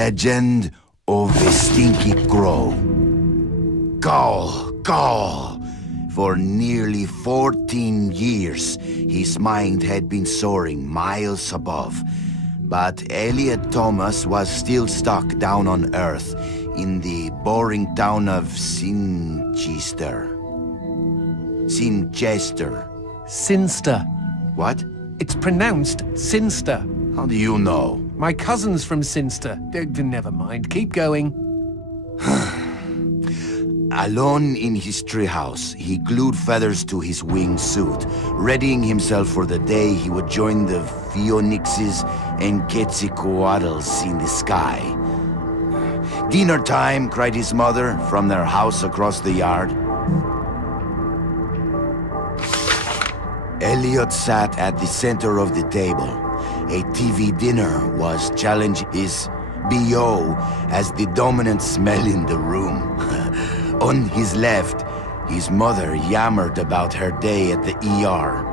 Legend of the Stinky Crow. Call, call. For nearly 14 years, his mind had been soaring miles above. But Elliot Thomas was still stuck down on Earth in the boring town of Sinchester. Sinster. What? It's pronounced Sinster. How do you know? My cousin's from Sinster. Never mind, keep going. Alone in his treehouse, he glued feathers to his wingsuit, readying himself for the day he would join the Phoenixes and Quetzalcoatlus in the sky. "Dinner time," cried his mother from their house across the yard. Elliot sat at the center of the table. A TV dinner was challenged his BO as the dominant smell in the room. On his left, his mother yammered about her day at the ER.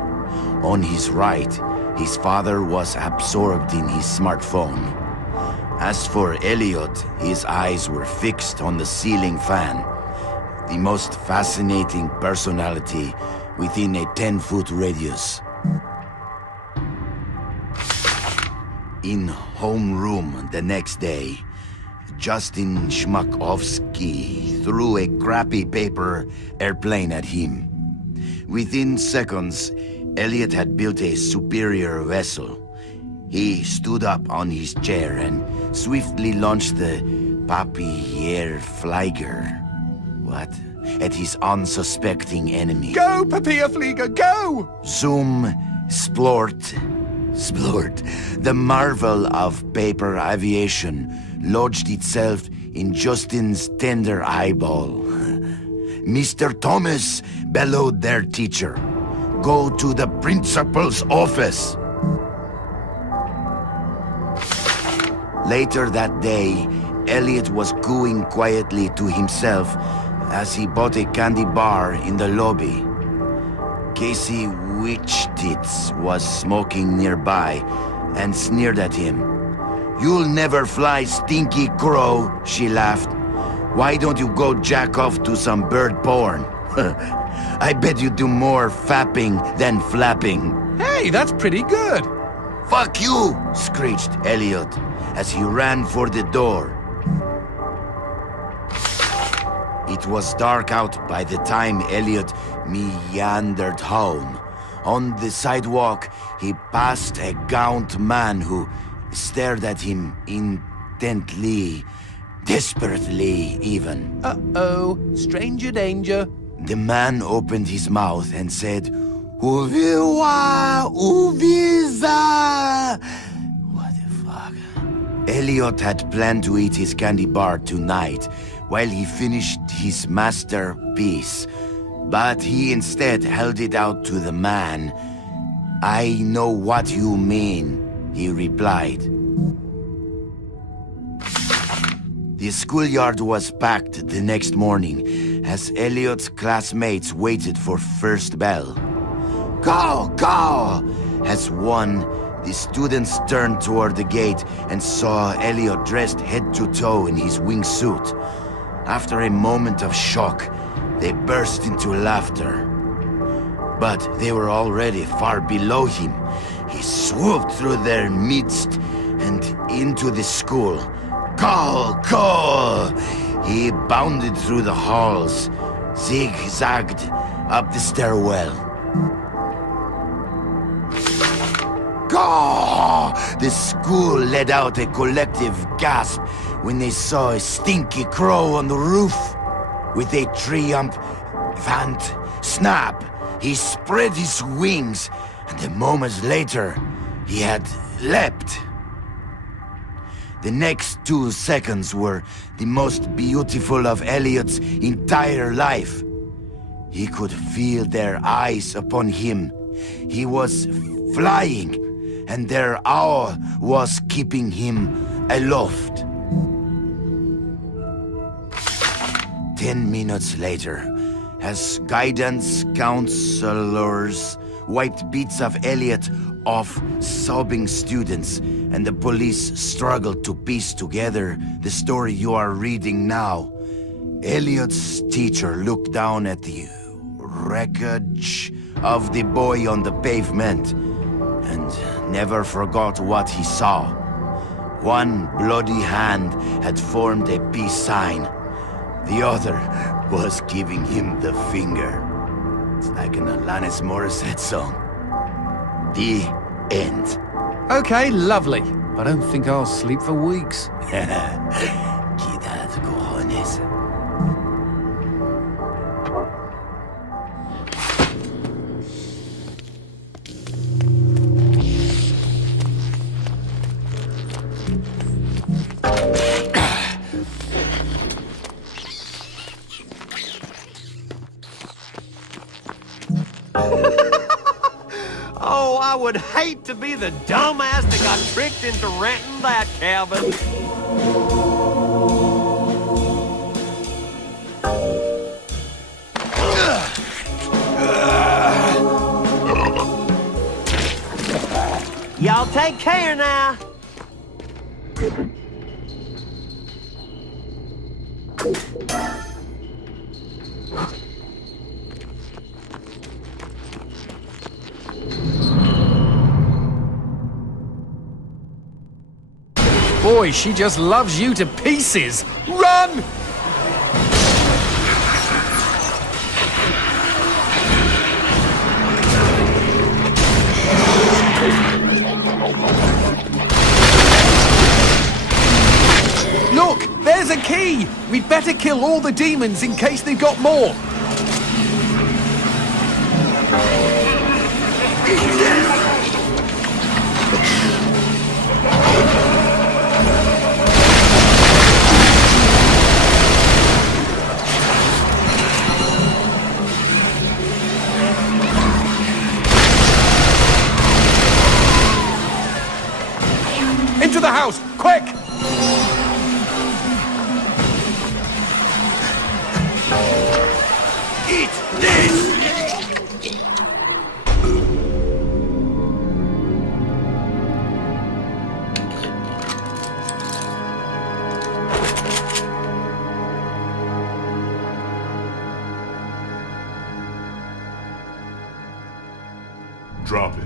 On his right, his father was absorbed in his smartphone. As for Elliot, his eyes were fixed on the ceiling fan, the most fascinating personality within a 10-foot radius. In homeroom the next day, Justin Schmakovsky threw a crappy paper airplane at him. Within seconds, Elliot had built a superior vessel. He stood up on his chair and swiftly launched the Papierflieger. What? At his unsuspecting enemy. Go, Papierflieger, go! Zoom, splort. The marvel of paper aviation lodged itself in Justin's tender eyeball. "Mr. Thomas," bellowed their teacher, "go to the principal's office." Later that day, Elliot was cooing quietly to himself as he bought a candy bar in the lobby. Casey Witchtits was smoking nearby and sneered at him. "You'll never fly, Stinky Crow," she laughed. "Why don't you go jack off to some bird porn? I bet you do more fapping than flapping." Hey, that's pretty good. "Fuck you!" screeched Elliot as he ran for the door. It was dark out by the time Elliot meandered home. On the sidewalk, he passed a gaunt man who stared at him intently, desperately even. Uh-oh, stranger danger. The man opened his mouth and said, "Uviwa, Uviza." What the fuck? Elliot had planned to eat his candy bar tonight while he finished his masterpiece, but he instead held it out to the man. "I know what you mean," he replied. The schoolyard was packed the next morning as Elliot's classmates waited for first bell. "Go, go!" As one, the students turned toward the gate and saw Elliot dressed head to toe in his wingsuit. After a moment of shock, they burst into laughter. But they were already far below him. He swooped through their midst and into the school. "Call, call!" He bounded through the halls, zigzagged up the stairwell. "Go!" The school let out a collective gasp when they saw a Stinky Crow on the roof. With a triumphant snap, he spread his wings, and a moment later, he had leapt. The next 2 seconds were the most beautiful of Elliot's entire life. He could feel their eyes upon him. He was flying, and their awe was keeping him aloft. 10 minutes later, as guidance counselors wiped bits of Elliot off sobbing students, and the police struggled to piece together the story you are reading now. Elliot's teacher looked down at the wreckage of the boy on the pavement and never forgot what he saw. One bloody hand had formed a peace sign. The other was giving him the finger. It's like an Alanis Morissette song. The end. Okay, lovely. I don't think I'll sleep for weeks. Quítate, cojones. Oh, I would hate to be the dumbass that got tricked into renting that cabin. Y'all take care now. Boy, she just loves you to pieces. Run! Look, there's a key! We'd better kill all the demons in case they've got more. Into the house, quick! Eat this! Drop it.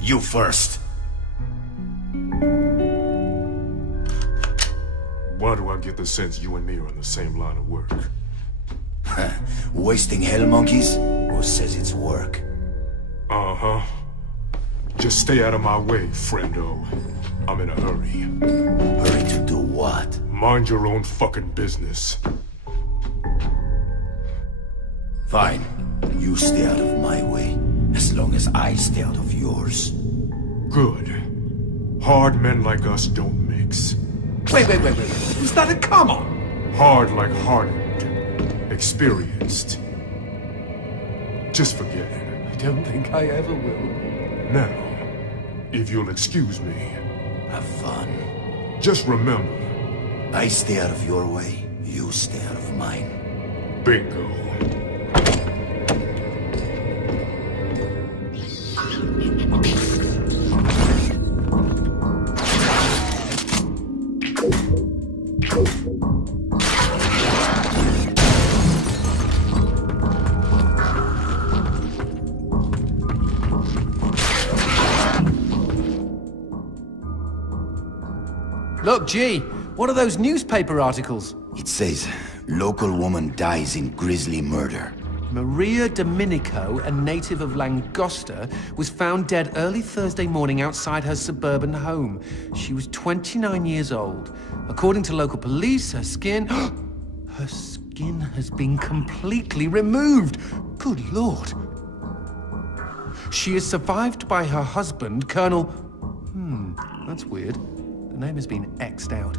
You first. Why do I get the sense you and me are in the same line of work? Wasting hell monkeys? Who says it's work? Uh-huh. Just stay out of my way, friendo. I'm in a hurry. Hurry to do what? Mind your own fucking business. Fine. You stay out of my way, as long as I stay out of yours. Good. Hard men like us don't mix. Wait. Is that a come on? Hard like hardened. Experienced. Just forget it. I don't think I ever will. Now, if you'll excuse me, Have fun. just remember, I stay out of your way, you stay out of mine. bingo. Look, G, what are those newspaper articles? It says, local woman dies in grisly murder. Maria Domenico, a native of Langosta, was found dead early Thursday morning outside her suburban home. She was 29 years old. According to local police, her skin... her skin has been completely removed. Good Lord. She is survived by her husband, Colonel... that's weird. The name has been X'd out.